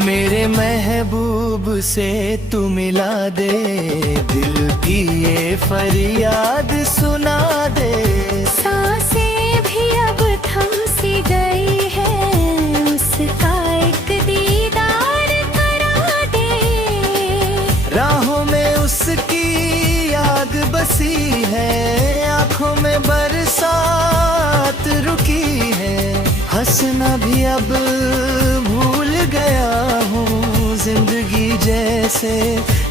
मेरे महबूब से तू मिला दे, दिल की ये फरियाद सुना दे। सांसें भी अब थम सी गई है, उसका एक दीदार करा दे। राहों में उसकी याद बसी है, आंखों में बरसात रुकी है। हंसना भी अब भूल गया हूँ, जिंदगी जैसे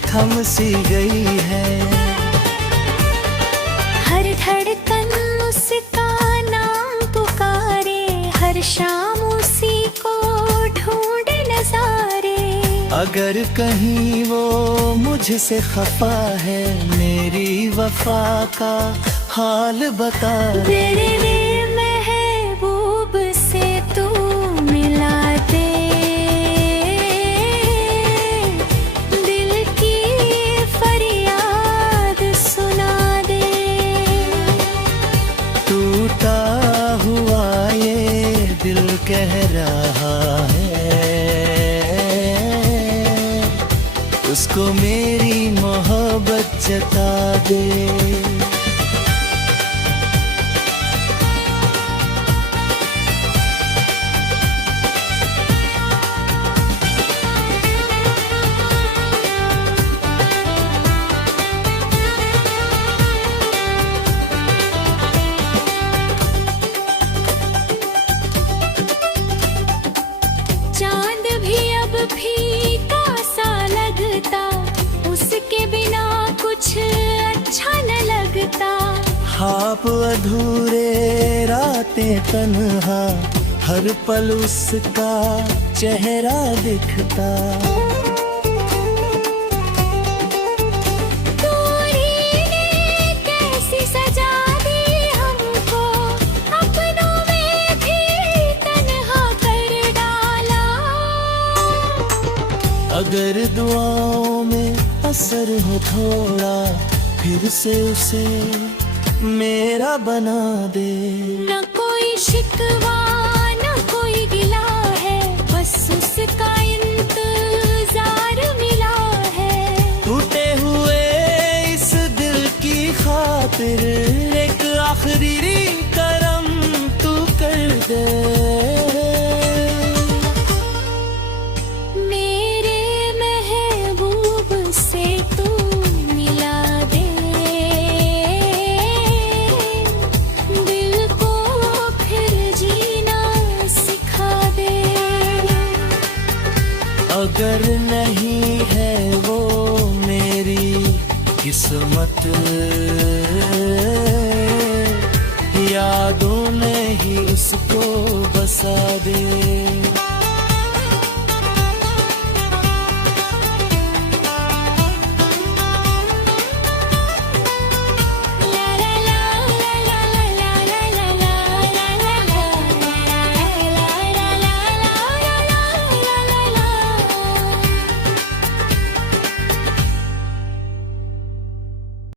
थम सी गई है। हर धड़कन उसका नाम पुकारे, हर शाम उसी को ढूंढे नजारे। अगर कहीं वो मुझसे खफा है, मेरी वफा का हाल बता दे। तेरे महबूब से तू मिला दे, दिल की फरियाद सुना दे। टूटा हुआ ये दिल कह रहा है, उसको मेरी मोहब्बत जता दे। चांद भी अब फीका सा लगता, उसके बिना कुछ अच्छा न लगता। ख्वाब अधूरे रातें तन्हा, हर पल उसका चेहरा दिखता। दूरी ने कैसी सजा दी हमको, अपनों में भी तन्हा कर डाला। अगर दुआओं में असर हो थोड़ा, फिर से उसे मेरा बना दे। न कोई शिकवा न कोई गिला है, बस उसका इंतजार मिला है। टूटे हुए इस दिल की खातिर एक आखिरी करम तू कर दे। मेरे महबूब से तू मिला दे, दिल को फिर जीना सिखा दे। अगर नहीं है वो मेरी किस्मत, यादों में ही उसको बसा दे।